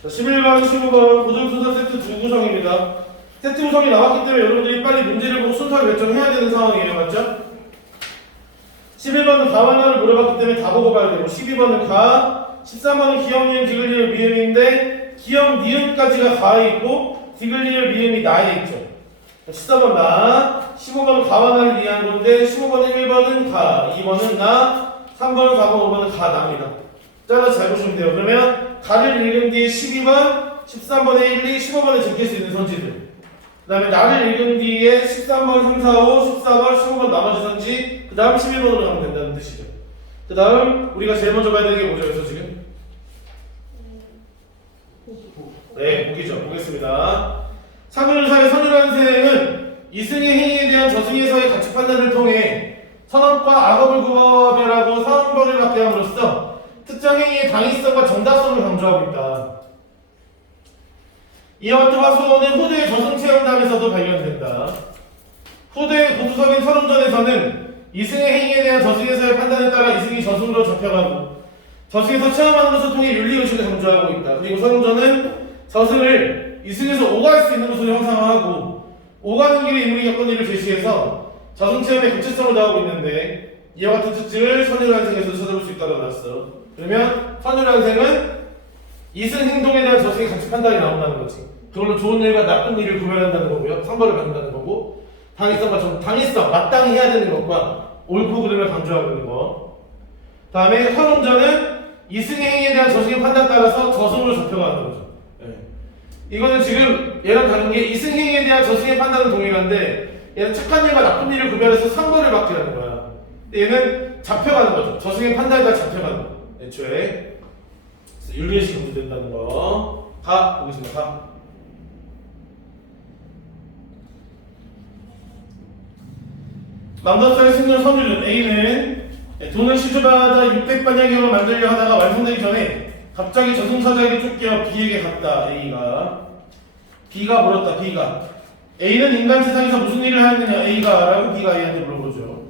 자, 11번, 15번 고등수사 세트 두 구성입니다. 세트 구성이 나왔기 때문에 여러분들이 빨리 문제를 보고 순서를 결정해야 되는 상황이에요. 맞죠? 11번은 가와 나를 물어봤기 때문에 다 보고 가야 되고 12번은 가, 13번은 기역, 니은, 디귿, 리을, 미음인데 기역, 니은까지가 가에 있고 디귿, 리을, 미음이 나에 있죠. 13번 나, 15번은 가와 나를 이해한 건데 15번은 1번은 가, 2번은 나, 3번은 4번, 5번은 가, 나입니다. 잘라서 잘 보시면 돼요. 그러면 가를 읽은 뒤에 12번, 13번에 1, 2, 15번에 제낄 수 있는 선지들. 그 다음에 나를 읽은 뒤에 13번, 3, 4, 5, 14번, 15번 나머지 선지, 그 다음 11번으로 가면 된다는 뜻이죠. 그 다음 우리가 제일 먼저 봐야 되는 게 뭐죠? 그래서 지금? 네, 보기죠. 보겠습니다. 314의 선율환생은 이승의 행위에 대한 저승에서의 가치 판단을 통해 선업과 악업을 구별하고 상황벌을 갖게 함으로써 특정 행위의 당위성과 정답성을 강조하고 있다. 이와 같은 화소는 후대의 저승체험담에서도 발견된다. 후대의 고수석인 선음전에서는 이승의 행위에 대한 저승에서의 판단에 따라 이승이 저승으로 잡혀가고 저승에서 체험하는 것을 통해 윤리의식을 강조하고 있다. 그리고 선음전은 저승을 이승에서 오갈 수 있는 것으로 형상화하고 오가는 길에 인물이 겪은 일을 제시해서 저승체험의 구체성을 더하고 있는데 이와 같은 특징을 선율환생에서도 찾아볼 수 있다고 나왔어. 그러면 선율환생은 이승 행동에 대한 저승의 가치 판단이 나온다는 거지. 그걸로 좋은 일과 나쁜 일을 구별한다는 거고요. 선벌을 받는다는 거고 당위성과 당위성, 마땅히 해야 되는 것과 옳고 그름을 강조하고 있는 거. 다음에 선음전은 이승의 행위에 대한 저승의 판단에 따라서 저승으로 잡혀가는 거죠. 이거는 지금 얘랑 다른 게 이승 행위에 대한 저승의 판단은 동일한데 얘는 착한 일과 나쁜 일을 구별해서 상벌을 받게 하는 거야. 얘는 잡혀가는 거죠. 저승의 판단에 따라 잡혀가는 거. 애초에 윤리의식이 문제된다는 거. 가 보겠습니다. 가. 남자사의 생존 선율은 A는 돈을 시주받아 600반야경을 만들려 하다가 완성되기 전에 갑자기 저승사자에게 쫓겨 B에게 갔다. B가 물었다. B가 A는 인간 세상에서 무슨 일을 하였느냐 A가 라고 B가 A한테 물어보죠.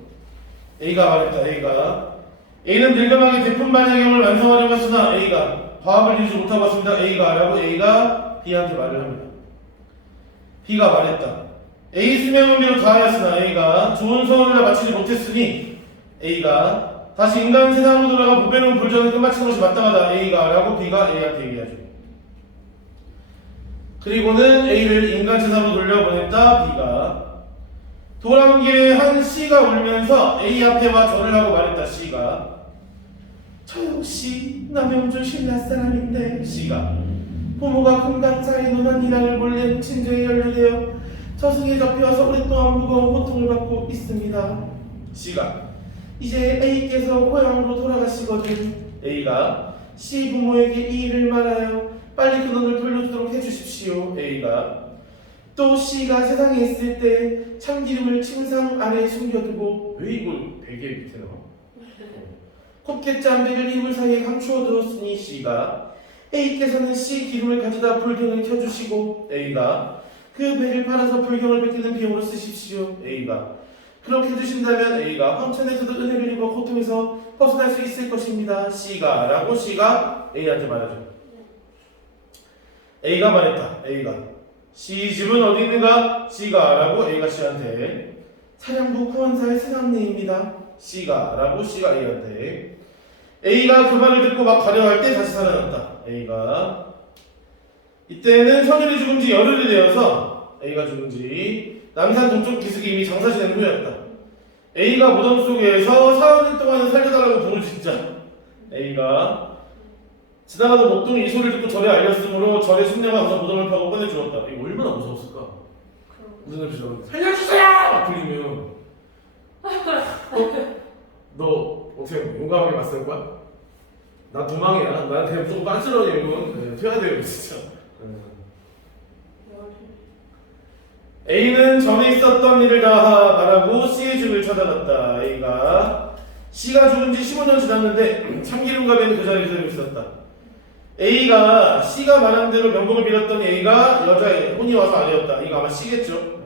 A가 말했다. A는 늙음하게 대품 반야경을 완성하려고 했으나 A가 과업을 이루지 못하고 왔습니다. A가 라고 A가 B한테 말을 합니다. B가 말했다. A 수명을 비로 다하였으나 A가 좋은 소원을 마치지 못했으니 A가 다시 인간 세상으로 돌아가 보배로운 불전을 끝마치는 것이 마땅하다. A가 라고 B가 A한테 얘기하죠. 그리고는 A를 인간 세상으로 돌려보냈다. B가 돌아온 길에 한 C가 울면서 A 앞에 와 절을 하고 말했다. C가 저 역시 남영준 신라 사람인데 C가 부모가 금강사의 논한 이랑을 몰래 훔친 죄에 연루되어 저승에 잡혀와서 오랫동안 무거운 고통을 받고 있습니다. C가 이제 A께서 고향으로 돌아가시거든. A가 C 부모에게 이 일을 말하여 빨리 그 돈을 돌려주도록 해주십시오. A가 또 C가 세상에 있을 때 참기름을 침상 아래에 숨겨두고 왜 이걸 베개 밑에 넣어? 곱게 짠 배를 이불 사이에 감추어 두었으니 C가 A께서는 C 기름을 가져다 불경을 켜주시고 A가 그 배를 팔아서 불경을 베끼는 비용으로 쓰십시오. A가 그렇게 해주신다면 A가 황천에서도 은혜를 입어 고통에서 벗어날 수 있을 것입니다. C가 라고 C가 A한테 말하죠. A가 말했다. A가 C 집은 어디 있는가? C가 라고 A가 C한테 사령부 구원사의 세상내입니다. C가 라고 C가 A한테 A가 그 말을 듣고 막 가려할 때 다시 살아났다. A가 이때는 선율이 죽은 지 열흘이 되어서 A가 죽은 지 남산 동쪽 기슭이 이미 장사지낸 후였다. A가 무덤 속에서 4일 동안 살려달라고 부르 진짜 A가 지나가던 목동이 이 소리를 듣고 절에 알렸으므로 절에 숙녀가 가서 무덤을 파고 꺼내주었다. 이거 얼마나 무서웠을까? 무슨 소리죠? 살려주세요! 막 들리면 너 어떻게 용감하게 맞설 거야? 나 도망이야. 나한테 무조건 빤스러운 이건 튀어야 돼요 진짜. A는 전에 있었던 일을 다 말하고 C의 집을 찾아갔다. A가 C가 죽은 지 15년 지났는데 참기름과 배는 그 자리에 그대로 있었다. A가 C가 말한 대로 명복을 빌었더니 A가 여자의 혼이 와서 아니었다. 이거 아마 C겠죠.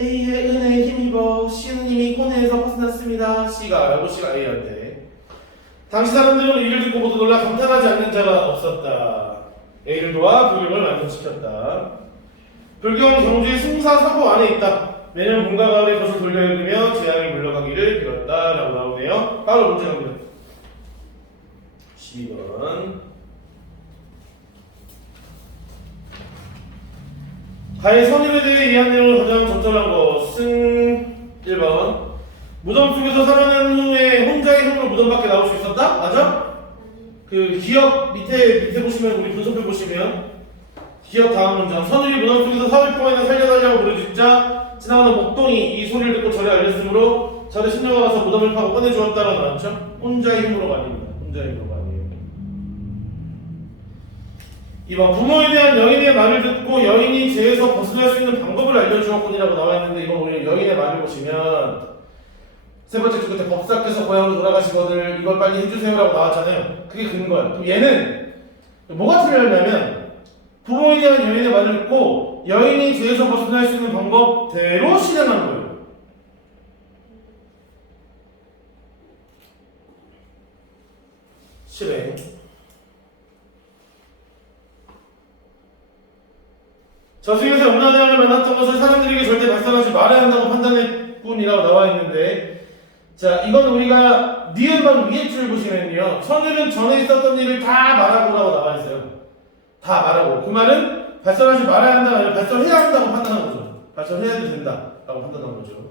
A의 은혜에 힘입어 C는 이미 고뇌에서 벗어났습니다. C가 라고 C가 A한테 당시 사람들은 이를 듣고 모두 놀라 감탄하지 않는 자가 없었다. A를 도와 불경을 완성시켰다. 불경은 경주의 승사사고 안에 있다. 매년 봄과 가을에 것을 돌려 읽으며 재앙이 물러가기를 빌었다라고 나오네요. 바로 문제 갑니다. 12번. 가의 선율에 대해 이해한 내용을 가장 적절한 것은 1번. 무덤 속에서 살아난 후에 혼자의 힘으로 무덤 밖에 나올 수 있었다? 맞아? 그 기억 밑에 보시면 우리 분석해 보시면 기억 다음 문장. 선율이 무덤 속에서 사흘 동안이나 살려달라고 부르짖자 지나가는 목동이 이 소리를 듣고 절에 알렸으므로 절에 신녀가 가서 무덤을 파고 꺼내주었다라고 나왔죠? 혼자의 힘으로가 아닙니다. 혼자의 힘으로가 아니에요. 2번. 부모에 대한 여인의 말을 듣고 여인이 죄에서 벗어날 수 있는 방법을 알려주었군이라고 나와있는데 이건 오히려 여인의 말을 보시면 세 번째 주 끝에 법사께서 고향으로 돌아가시거늘 이걸 빨리 해주세요라고 나왔잖아요. 그게 근거야. 그럼 얘는 뭐가 틀렸냐면 부모에 대한 여인의 말을 듣고 여인이 죄에서 벗어날 수 있는 방법대로 실행한 거예요. 실행. 저승에서 음란대왕을 만났던 것을 사람들에게 절대 발설하지 말아야 한다고 판단했군이라고 나와 있는데, 자, 이건 우리가 니은만 위에 줄 보시면요, 선율은 전에 있었던 일을 다 말하고라고 나와 있어요. 다 말하고. 그 말은 발설하지 말아야 한다, 아니라 발설해야 한다고 판단한 거죠. 발설해야도 된다라고 판단한 거죠.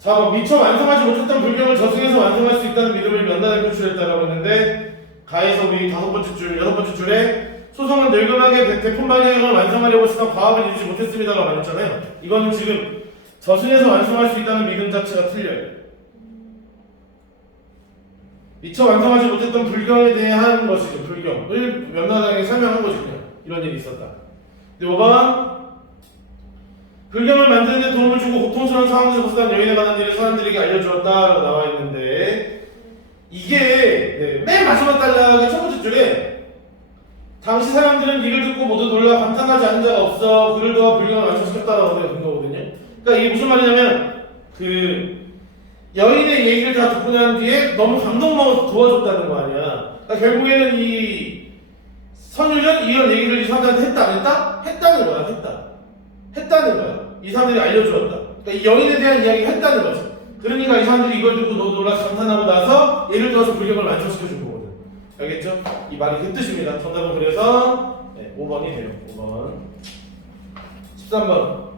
4번. 미처 완성하지 못했던 불경을 저승에서 완성할 수 있다는 믿음을 면단에 표출했다라고 했는데, 가에서 우리 여섯 번째 줄에 소송은 늙음하게 대품 방향을 완성하려고 시던 과업을 이루지 못했습니다라고 말했잖아요. 이거는 지금 저승에서 완성할 수 있다는 믿음 자체가 틀려요. 미처 완성하지 못했던 불경에 대한 것이죠. 불경을 면단하게 설명한 거죠. 그냥 이런 일이 있었다. 5번. 불경을 만드는 데 도움을 주고 고통스러운 상황에서 벗어난 여인에 관한 일을 사람들에게 알려주었다라고 나와 있는데, 이게 맨 마지막 단락의 첫 번째 줄에 당시 사람들은 이를 듣고 모두 놀라 감탄하지 않은 자가 없어 그를 도와 불경을 완성시켰다라고 된 거거든요. 그러니까 이게 무슨 말이냐면 그 여인의 얘기를 다 듣고 난 뒤에 너무 감동 먹어서 도와줬다는 거 아니야. 그러니까 결국에는 이 선율은 이런 얘기를 이 사람들한테 했다 안 했다? 했다는 거야. 했다는 거야. 이 사람들이 알려주었다. 그러니까 이 여인에 대한 이야기를 했다는 거지. 그러니까 이 사람들이 이걸 듣고 너무 놀라서 감탄하고 나서 예를 들어서 불경을 완성시켜준 거거든. 알겠죠? 이 말이 그 뜻입니다. 정답은 그래서 5번이 돼요. 5번. 13번.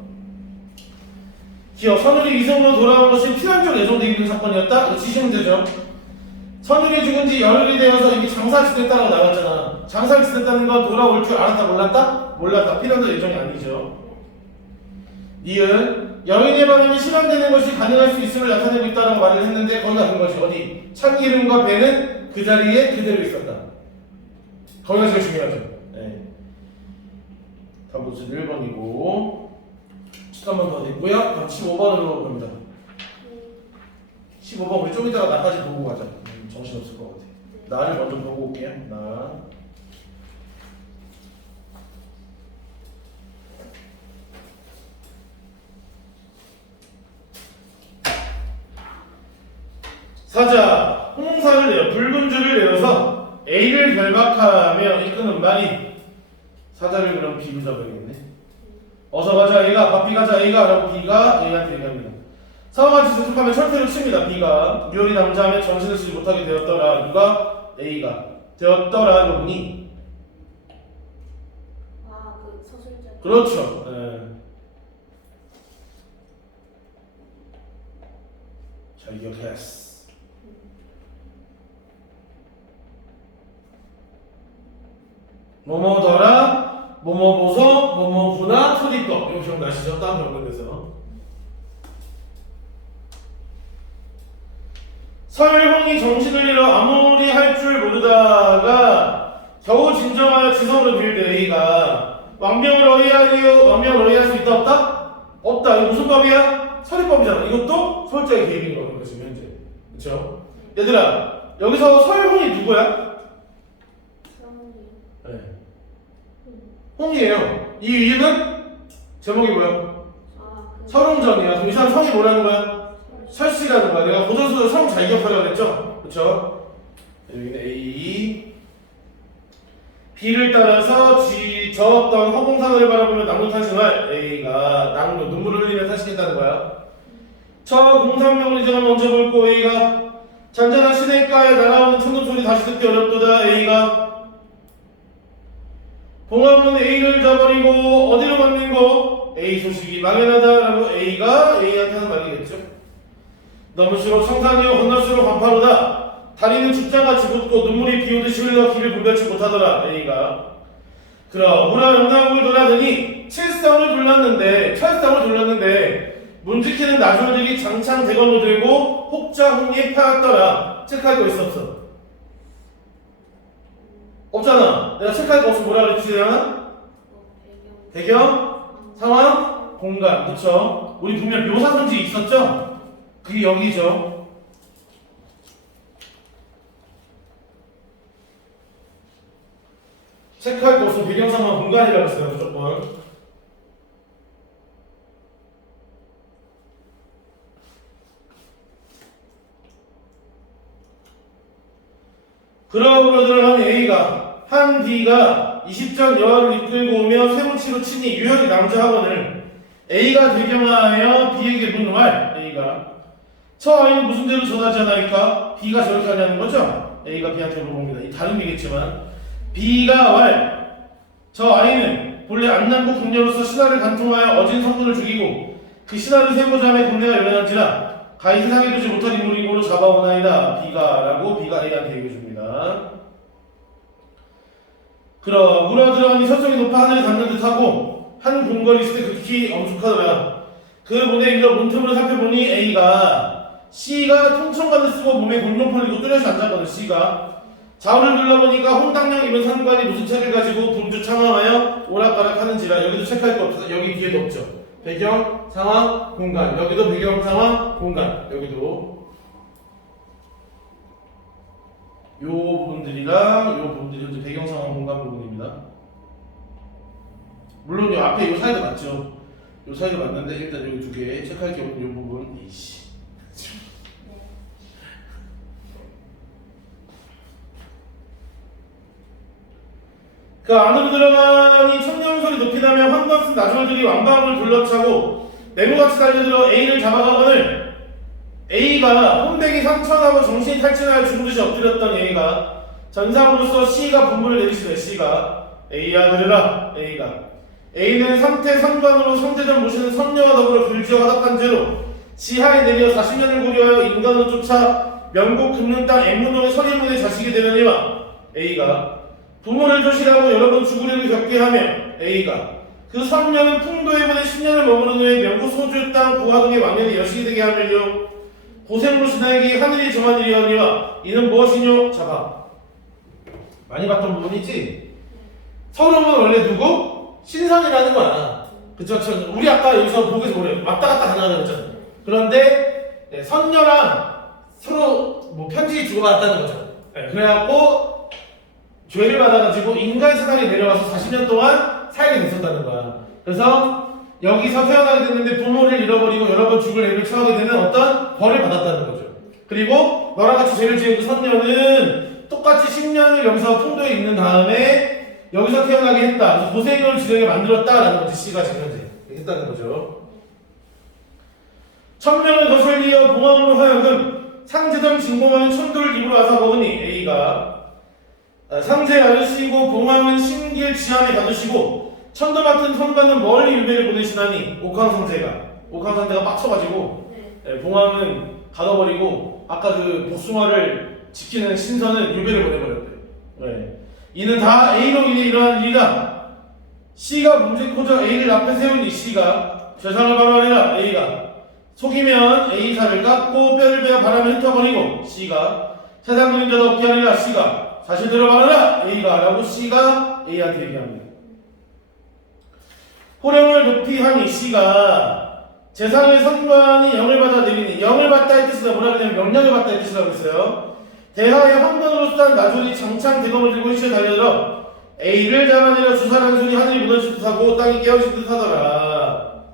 기억. 선율이 이성으로 돌아온 것이 필연적 예정되어 있는 사건이었다? 이거 지시문제죠. 선율이 죽은 지 열흘이 되어서 이게 장사를 지냈다고 나왔잖아. 장사를 지냈다는 건 돌아올 줄 알았다 몰랐다? 몰랐다. 필연적 예정이 아니죠. 니은 여인의 발음이 실현되는 것이 가능할 수 있음을 나타내고 있다고 말을 했는데 거기가 된 거지. 어디? 참기름과 배는 그 자리에 그대로 있었다. 거기가 제일 중요하죠. 네. 답은 1번이고 13번 더 됐고요. 다음 15번으로 갑니다. 15번 우리 좀 이따가 나까지 보고 가자. 정신없을 것 같아. 나를 먼저 보고 올게요. 나. 사자, 홍사를 내어 붉은 줄을 내어서 A를 결박하며 이끄는 말이 사자를 그럼 B로 잡아야겠네. 어서 가자 A가, 바삐 가자 A가 라고 B가 A한테 얘기합니다. 사와같이 수습하면 철퇴를 칩니다. B가 유월이 남자하면 정신을 쓰지 못하게 되었더라. 누가? A가 되었더라. 이거 보니 그 서술자. 그렇죠. 네. 잘 기억했어. 뭐뭐더라, 뭐뭐보소, 뭐뭐부나, 소리떡. 이거 기억나시죠? 다음 병문에서 설홍이 정신을 잃어 아무리 할 줄 모르다가 겨우 진정하여 지성으로 빌드 A가 왕명을 어휘할 수 있다 없다? 없다. 이거 무슨 법이야? 설의법이잖아. 이것도 설자의 개입인 거거든요. 지금 현재. 그쵸? 얘들아, 여기서 설홍이 누구야? 네. 홍이에요. 이 이유는 제목이 뭐야? 설홍전이야. 그럼 이 사람 성이 뭐라는 거야? 설씨라는 거야. 내가 고전수를 성 잘 기억하려고 했죠? 그쵸? 여기는 A B를 따라서 저 어떤 허공산을 바라보며 나무 탄식할 A가 나무 눈물을 흘리며 탄식했다는 거야. 저 공산명을 이제가 먼저 볼고 A가 잔잔한 시냇가에 날아오는 천둥 소리 다시 듣기 어렵도다. A가 봉합은 A를 저버리고 어디로 갔는고? A 소식이 막연하다라고 A가 A한테 하는 말이겠죠. 넘을수록 청산이요 건널수록 반파로다. 다리는 죽장같이 붓고 눈물이 비오듯이 흘러 길을 분별치 못하더라. A가 그러므로 영남국을 돌아더니 철성을 둘렀는데 문지키는 나졸들이 장창 대검을 들고 혹자홍리에 파였더라. 체크할 거 있어 없어? 없잖아. 내가 체크할 거 없으면 뭐라 그랬지? 배경, 상황, 공간. 그쵸? 우리 분명 묘사선지 있었죠? 그게 여기죠. 체크할 거 없으면 배경, 상황, 공간이라고 했어요. 무조건. 그러므로 들어간 A가 한 B가 20전 여아를 이끌고 오며 쇠문치로 치니 유혈이 남자 학원을 A가 대경하여 B에게 묻는 말. A가 저 아이는 무슨 죄로 전하지 않아니까? B가 저렇게 하냐는 거죠? A가 B한테 물어봅니다. 이 다른 얘기겠지만 B가 말 저 아이는 본래 안남국 궁녀로서 신하를 간통하여 어진 성군을 죽이고 그 신하를 세고자 함에 군대가 열려난지라 가히 세상에 두지 못할 인물이고로 잡아오나이다. B가 라고 B가 A한테 얘기해줍니다. 그러므로 들어가니 서쪽이 높아 하늘에 닿는 듯하고 한 궁궐이 있을 때 극히 엄숙하더라. 그 문에 이르러 문틈으로 살펴보니 A가 C가 통청관을 쓰고 몸에 곤룡 펄리고 뚜렷이 앉았거든. C가 좌우를 둘러보니까 홍당령 입은 상관이 무슨 책을 가지고 궁주 창왕하여 오락가락 하는지라. 여기도 체크할 거 없어. 여기 뒤에도 없죠. 배경, 상황, 공간. 여기도 배경, 상황, 공간. 여기도 요 부분들이랑 요 부분들이 이제 배경, 상황, 공간 부분입니다. 물론 요 앞에 요 사이도 맞죠. 요 사이도 맞는데 일단 여기 두 개 체크할 게 없는 요 부분. 이씨. 그 안으로 들어가니 청년소리 높이다며 황금 쓴 나졸들이 왕방을 둘러차고 네모같이 달려들어 A를 잡아가거늘 A가 혼백이 상처나고 정신이 탈진하여 죽은 듯이 엎드렸던 A가 전상으로서 C가 분부를 내리시네. C가 A야 들으라. A는 상태 상관으로 상대전 모시는 선녀와 더불어 불지와 화답한 죄로 지하에 내려 40년을 고려하여 인간으로 쫓아 명곡 금능 땅 엠문호의 서리문의 자식이 되려니와 A가 부모를 조시라고 여러 번 죽으려고 겪게 하며 A가 그 선녀는 풍도에 보내 10년을 머무른 후에 명구 소주 땅 고화동의 왕년의 여신이 되게 하면요 고생으로 신하에게 하늘이 정한 일이오니와 이는 무엇이뇨? 자봐 많이 봤던 부분이지? 서름은 원래 누구? 신선이라는 거야. 그쵸? 우리 아까 여기서 보기에서 뭐래? 왔다 갔다 하나 그랬잖아. 그런데 선녀랑 서로 뭐 편지 주고받았다는 거죠. 그래갖고 죄를 받아가지고 인간 세상에 내려와서 40년 동안 살게 됐었다는 거야. 그래서 여기서 태어나게 됐는데 부모를 잃어버리고 여러 번 죽을 애를 처하게 되는 어떤 벌을 받았다는 거죠. 그리고 너랑 같이 죄를 지은 그 선녀는 똑같이 10년을 여기서 풍도에 있는 다음에 여기서 태어나게 했다. 그래서 고생을 지르게 만들었다라는 거지. C가 지금 현재 했다는 거죠. 천명을 거슬리어 봉황으로 하여금 상제점 진공하는 천도를 입으로 와서 먹으니 A가 상제를 쓰고 봉황은 신길 지함에 가두시고 천도 맡은 선관은 멀리 유배를 보내시나니 옥황상제가 빡쳐가지고 봉황은 가둬버리고 아까 그 복숭아를 지키는 신선은 유배를 보내버렸대. 이는 다 A로 인해 일어난 일이다. C가 문제코저 A를 앞에 세우니 C가 죄상을 바라리라. A가 속이면 A사를 깎고 뼈를 베어 바람에 흩어버리고 C가 세상 그림자도 없게 하리라. C가 사실대로 말하라. A가 라고 C가 A한테 얘기합니다. 호령을 높이 하니 C가 재상의 선관이 영을 받아 내리니 영을 받다의 뜻이다. 뭐라 그러냐면 명령을 받다의 뜻이라고 했어요. 대하의 황건으로 싼 나졸이 장창 대검을 들고 시에 달려들어 A를 잡아내려 주사라는 소리 하늘이 무너질 듯하고 땅이 깨어질 듯하더라.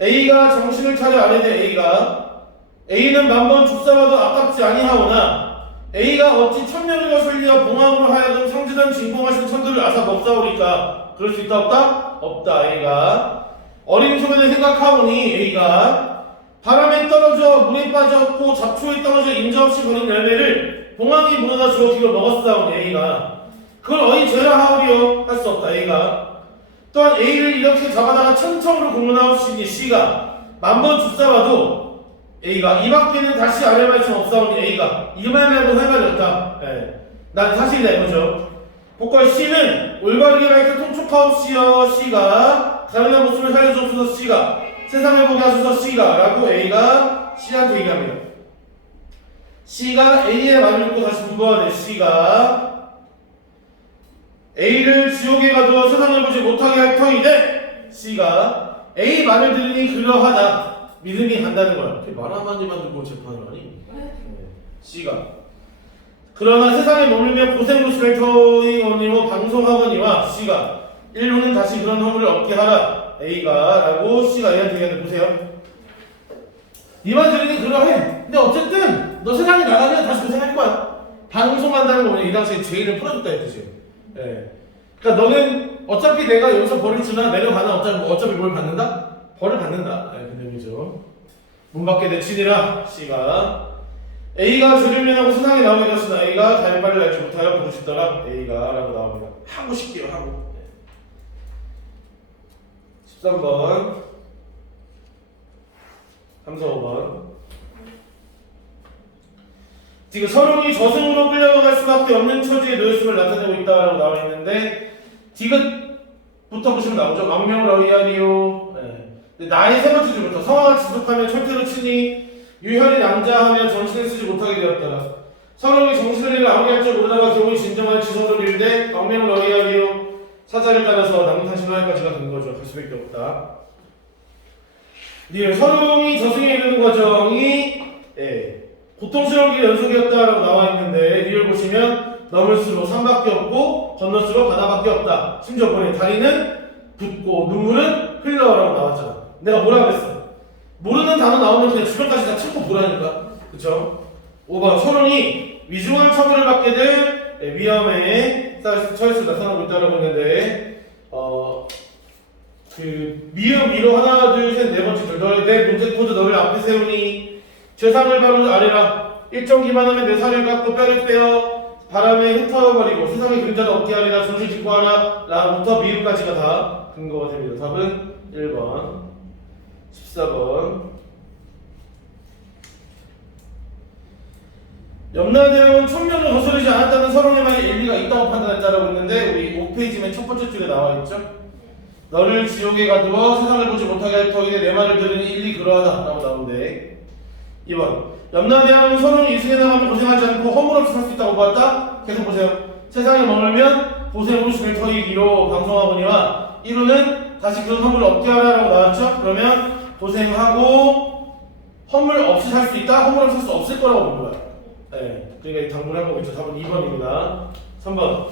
A가 정신을 차려 아래되 A가 A는 만번 죽사봐도 아깝지 아니하오나 A가 어찌 천명을 거슬려 봉황으로 하여금 상주전 진공하신 천들을 아사 먹사오리까 그럴 수 있다 없다? 없다. A가 어린 소년을 생각하오니 A가 바람에 떨어져 물에 빠졌고 잡초에 떨어져 인자없이 버린 열매를 봉황이 물어다 주어 기로 먹었사오니 A가 그걸 어이 죄라 하오리요 할 수 없다. A가 또한 A를 이렇게 잡아다가 천청으로 공문하옵시니 C가 만번 죽사봐도 A가 이밖에는 다시 아뢰말 수 없사오니 A가 이말 말고 할 말이 없다. 난 사실이다 이거죠. 복권 C는 올바르게 밝혀 통촉하옵시어 C가 가련한 모습을 살려주옵소서 C가 세상을 보게 하소서 C가 라고 A가 C한테 얘기합니다. C가 A의 말을 듣고 다시 부부하되 C가 A를 지옥에 가두어 세상을 보지 못하게 할 터이되 C가 A 말을 들으니 그러하다 믿음이 간다는 거야. 말 한마디만 듣고 재판을 하니? C가 그러나 세상에 머물며 고생으로 지낼 터이거니와 방송하거니와 C가 일로는 다시 그런 허물을 얻게 하라 A가 라고 C가 A한테 얘기하는데 보세요. 이 말 들으니 그러해. 근데 어쨌든 너 세상에 나가면 다시 고생할 거야. 방송한다는 거 이 당시에 죄를 풀어줬다 했듯이. 그러니까 너는 어차피 내가 여기서 벌을 주나 내려가나 어차피 뭘 받는다? 벌을 받는다. 그 얘기죠. 문 밖에 내치니라 C가 A가 죄를 면하고 세상에 나오게 되었으나 A가 갈바를 알지 못하여 보고 싶더라 A가 라고 나옵니다. 하고 싶게요 하고. 13번 3, 4, 5번 지금 서롱이 저승으로 끌려갈 수밖에 없는 처지에 놓였음을 나타내고 있다라고 나와 있는데 디귿부터 보시면 나오죠. 망명을 의하리요. 나의 세 번째 줄부터 성화를 지속하며 철퇴로 치니 유혈이 낭자하며 정신을 쓰지 못하게 되었더라. 서롱이 정신을 잃어 아무리 할 줄 모르다가 겨우 진정한 지성으로 밀되 망명을 의하리요. 사자를 따라서 남탄신화까지가 된 거죠. 갈 수밖에 없다. 서롱이 저승에 이르는 과정이 고통스러운 길 연속이었다라고 나와 있는데 리얼 보시면 넘을수록 산밖에 없고 건널수록 바다밖에 없다. 심지어 보내 다리는 붓고 눈물은 흘러라고 나왔잖아. 내가 뭐라 그랬어? 모르는 단어 나오면 그냥 주변까지 다 참고 보라니까. 그쵸? 5번 서롱이 위중한 처벌을 받게 될 위험에 처해서 나타나고 있다라고 했는데 미음 미로 하나 둘 셋 네 번째 줄 너의 내 문제 코드 너를 앞에 세우니 죄상을 바로 아래라 일정 기만하면 내 살을 깎고 뼈를 떼어 바람에 흩어버리고 세상에 그림자도 없게 하리라 정신 짓고 하라 라부터 미음까지가 다 근거가 됩니다. 답은 1번 14번 염라대왕은 천명을 거스르지 않았다는 서론의 말에 일리가 있다고 판단했다라고 했는데 우리 5페이지 맨 첫 번째 줄에 나와 있죠. 너를 지옥에 가두어 세상을 보지 못하게 할 터이되 내 말을 들으니 일리 그러하다 라고 나오는데 2번 염라대왕은 서론이 이승에 나가면 고생하지 않고 허물없이 살 수 있다고 보았다. 계속 보세요. 세상에 머물면 고생으로 지낼 터이기로 방송하거니와 이루는 다시 그런 허물을 얻게 하라 라고 나왔죠. 그러면 고생하고 허물 없이 살 수 있다? 허물 없이 살 수 없을 거라고 본 거야. 그러니까 당분을 하고 있죠. 답은 2번입니다. 3번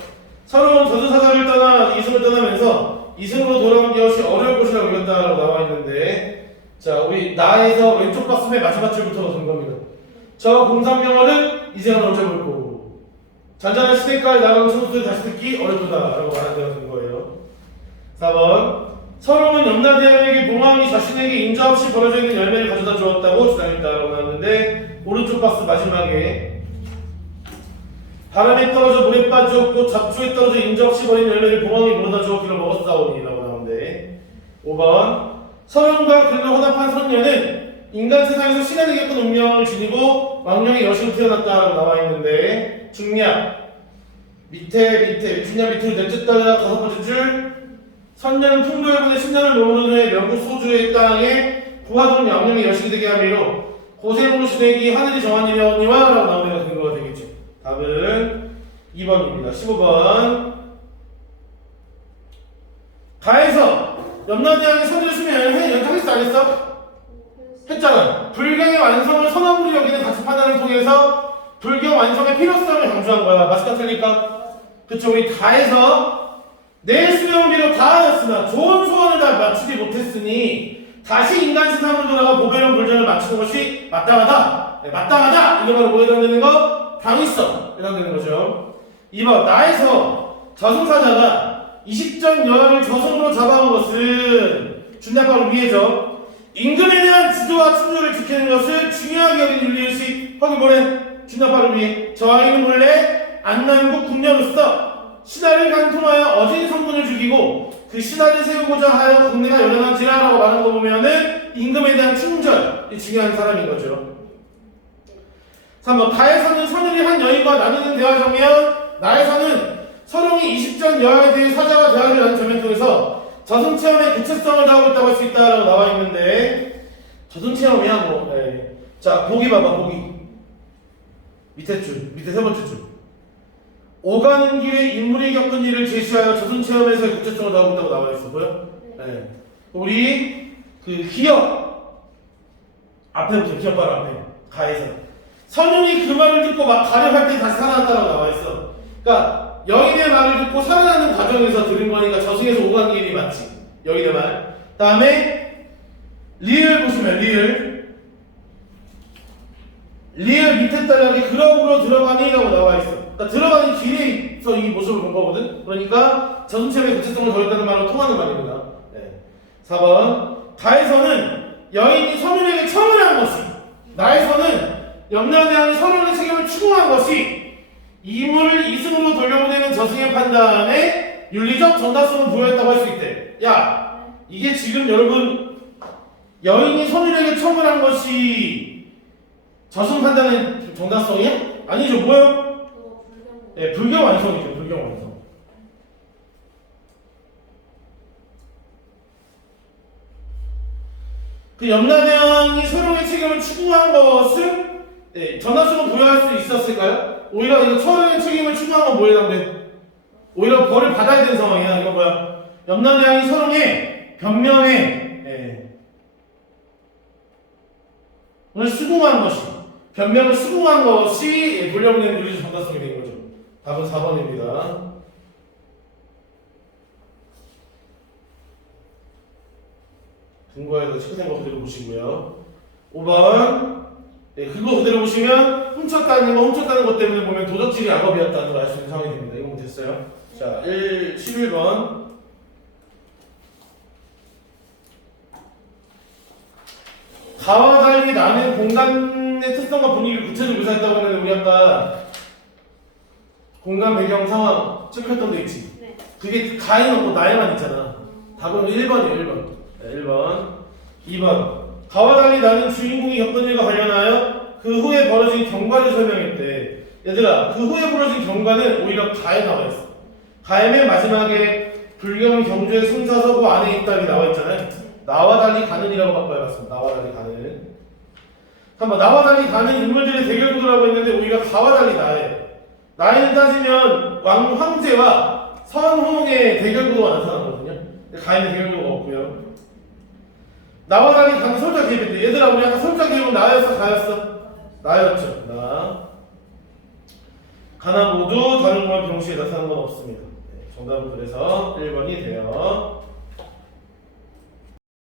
서로는 저주사자를 떠나 이승을 떠나면서 이승으로 돌아온 것이 어려울 것이라고 여겼다라고 나와 있는데 자 우리 나에서 왼쪽 박스의 마지막 줄부터가 된 겁니다. 저 공산명월은 이제는 어쩌볼 거고 잔잔한 시대가에 나가는 천수들 다시 듣기 어렵다라고 말한 데가 된 거예요. 4번 서롱은 염라대왕에게 봉황이 자신에게 인자 없이 벌어져 있는 열매를 가져다 주었다고 주장했다라고 나왔는데 오른쪽 박스 마지막에 바람에 떨어져 물에 빠졌고 잡초에 떨어져 인자 없이 버린 열매를 봉황이 물어다 주어 길어 먹었사오니 라고 나오는데 5번 서롱과 그를 혼합한 선녀는 인간 세상에서 신이 되겠던 운명을 지니고 왕령의 여신으로 태어났다라고 나와 있는데 중략 밑에 중략 밑으로 넷째 달라 다섯 번째 줄 선녀는 풍부해군의 10년을 머무른 후에 명국 소주의 땅에 부하동 양령의 여신이 되게 하미로 고생으로 시대기 하늘이 정한 일이었니와 라고 나오는 근거가 되겠죠. 답은 2번입니다. 15번 가에서 염라대왕이 선지를 쓰면 연장했어 안 했어? 했잖아. 불경의 완성을 선언으로 여기는 가치 판단을 통해서 불경 완성의 필요성을 강조한 거야. 맞을까 틀릴까? 그쵸. 우리 가에서 내 수명비로 다 하였으나 좋은 소원을 다 마치지 못했으니 다시 인간 세상으로 돌아가 보배론 불전을 맞추는 것이 마땅하다. 네, 마땅하다. 이게 바로 뭐에 해당되는 거? 당위성에 해당되는 거죠. 2번 나에서 저승사자가 이식전 여하를 저승으로 잡아온 것은 준약과로 위해서 임금에 대한 지조와 충조를 지키는 것을 중요하게 여긴 윤리의식 거기 뭐래? 준약과로 위해 저하인은 본래 안남국 궁녀로서 신하를 간통하여 어진 성분을 죽이고 그 신하를 세우고자 하여 국내가 열연한지라라고 말하는 거 보면은 임금에 대한 충절이 중요한 사람인 거죠. 3번 가에서는 선율이 한 여인과 나누는 대화 장면 나에서는 서롱이 20전 여하에 대해 사자와 대화를 하는 장면 통해서 저승체험의 구체성을 다하고 있다고 할 수 있다라고 나와 있는데 저승체험이야 뭐. 네. 자 보기 봐봐 보기 밑에 줄 밑에 세 번째 줄 오가는 길에 인물이 겪은 일을 제시하여 저승체험에서의 구체성을 다하고 있다고 나와 있어 보여? 네. 우리 그 기억 앞에부터 기억 바로 앞에 가에서 선윤이 그 말을 듣고 막 가려할 때 다시 살아났다라고 나와 있어. 그러니까 여인의 말을 듣고 살아나는 과정에서 들은 거니까 저승에서 오가는 길이 맞지. 여인의 말. 다음에 리을 보시면 리을 밑에 딸락이 그러므로 들어가니라고 나와 있어. 그러니까 들어가는 길에서 이 모습을 본 거거든. 그러니까 저승체험의 구체성을 더했다는 말로 통하는 말입니다. 네. 4번 가에서는 여인이 선윤에게 청을 한 것이 나에서는 염라대왕이 선원의 책임을 추궁한 것이 이물을 이승으로 돌려보내는 저승의 판단에 윤리적 정당성을 부여했다고 할 수 있대. 야, 이게 지금 여러분 여인이 선율에게 청을 한 것이 저승 판단의 정당성이야? 아니죠. 뭐예요? 네, 불경 완성이죠. 불경 완성. 그 염라대왕이 선원의 책임을 추궁한 것은 네, 전화수는 부여할 수 있었을까요? 오히려 이거 처음에 책임을 추구한 건 뭐에 해당돼? 오히려 벌을 받아야 되는 상황이야. 이거 뭐야? 염라대왕이 서롱의 변명에 오늘 수긍한 것이 변명을 수긍한 것이 돌려보내는 윤리적 정당성이 된 거죠. 답은 4번입니다. 근거에서 체크된 거 그대로 보시고요. 5번 네, 그거 그대로 보시면 훔쳤다는 것 때문에 보면 도적질이 악업이었다는 걸 알 수 있는 상황이 됩니다. 이거 됐어요. 자, 11번. 가와 달리 나는 공간의 특성과 분위기를 구체적으로 묘사했다고 했는데 우리 아까 공간 배경 상황 체크했던 데 있지? 네. 그게 가에는 없고 나에만 있잖아. 답은 1번이에요. 1번. 네, 1번. 2번. 가와 달리 나는 주인공이 겪은 일과 관련하여 그 후에 벌어진 경과를 설명했대. 얘들아, 그 후에 벌어진 경과는 오히려 가에 나와 있어. 가에 맨 마지막에 불경 경주의 승사서고 안에 있다고 나와 있잖아요. 나와 달리 가는이라고 바꿔야겠습니다. 나와 달리 가는. 한번 나와 달리 가는 인물들의 대결 구도라고 했는데 오히려 가와 달리 나에. 나에는 따지면 황제와 선홍의 대결 구도가 나타나거든요. 가에는 대결 구도가 없고요. 나와 달리 가는 설자 기입인데 얘들아 우리 아까 설자 기입은 나였어 가였어? 나였죠. 나 가나 모두 다른 것만 병시에 나타나는 건 없습니다. 네, 정답은 그래서 1번이 돼요.